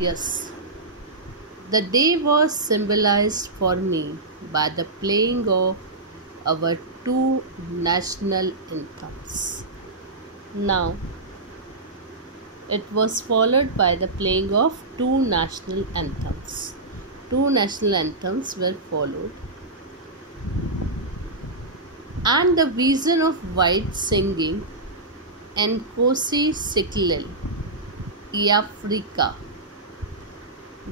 Yes, the day was symbolized for me by the playing of our two national anthems. Now, it was followed by the playing of two national anthems. Two national anthems were followed, and the vision of white singing Nkosi Siklil, Africa.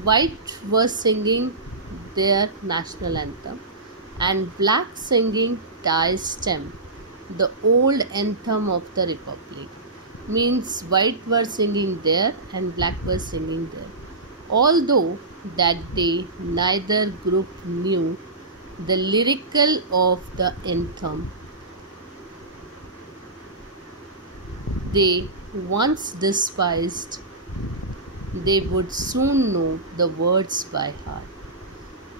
White was singing their national anthem and black singing Die Stem, the old anthem of the Republic. Means white were singing there and black were singing there. Although that day neither group knew the lyrical of the anthem, they once despised, they would soon know the words by heart.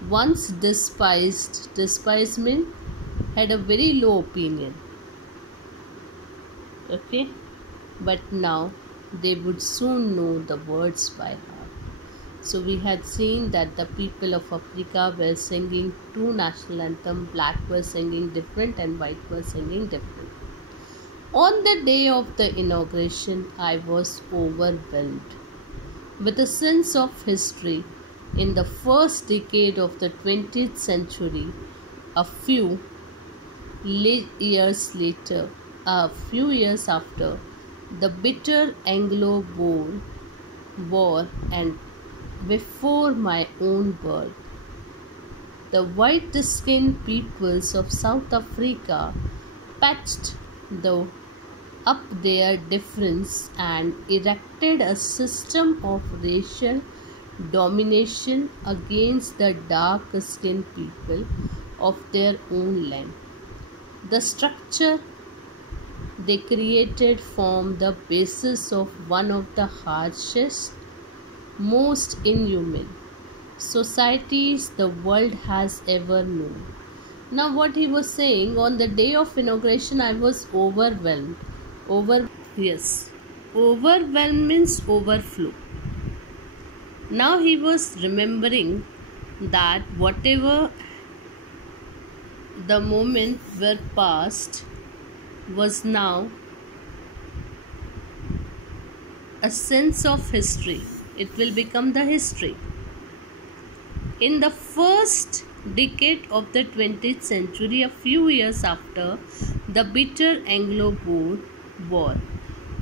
Once despisement had a very low opinion. Okay? But now they would soon know the words by heart. So we had seen that the people of Africa were singing two national anthems, black were singing different and white were singing different. On the day of the inauguration, I was overwhelmed with a sense of history. In the first decade of the 20th century, a few years after the bitter Anglo-Boer War and before my own birth, the white-skinned peoples of South Africa patched up their difference and erected a system of racial domination against the dark-skinned people of their own land. The structure they created formed the basis of one of the harshest, most inhuman societies the world has ever known. Now what he was saying, on the day of inauguration I was overwhelmed. Overwhelmed means overflow. Now he was remembering that whatever the moment were past was now a sense of history. It will become the history. In the first decade of the 20th century, a few years after the bitter Anglo-Boer War,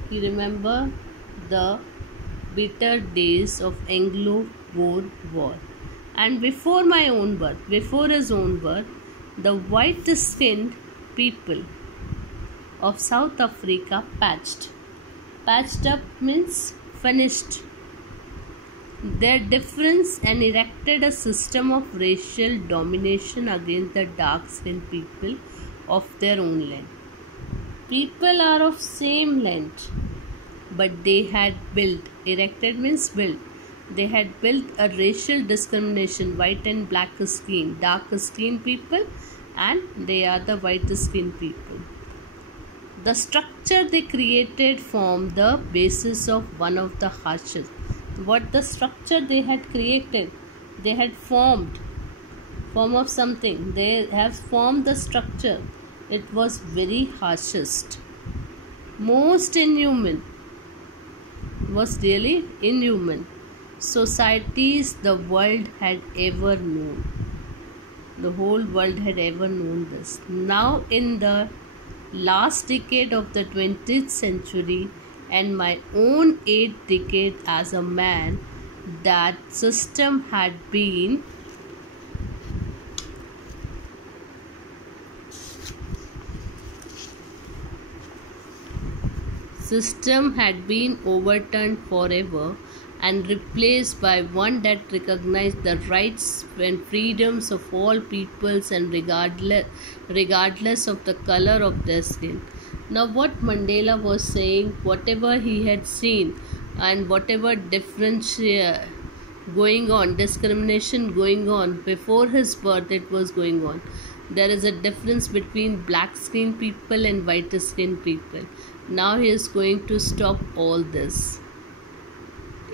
you remember the bitter days of Anglo-Boer War, and before my own birth, before his own birth, the white-skinned people of South Africa patched up means finished their difference and erected a system of racial domination against the dark-skinned people of their own land. People are of same land, but they had erected means built. They had built a racial discrimination, white and black skin, dark skinned people, and they are the white skinned people. The structure they created formed the basis of one of the harshest. What the structure they had created, they had form of something. They have formed the structure. It was very harshest, most inhuman. Was really inhuman societies the world had ever known. The whole world had ever known this. Now in the last decade of the 20th century and my own 8th decade as a man, that system had been overturned forever and replaced by one that recognized the rights and freedoms of all peoples and regardless of the color of their skin. Now what Mandela was saying, whatever he had seen and whatever difference going on, discrimination going on before his birth, it was going on. There is a difference between black skinned people and white skinned people. Now he is going to stop all this.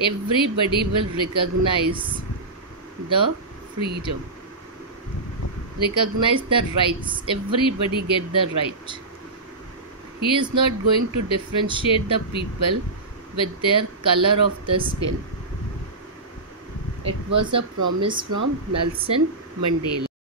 everybody will recognize the freedom, recognize the rights. Everybody get the right. He is not going to differentiate the people with their color of the skin. It was a promise from Nelson Mandela.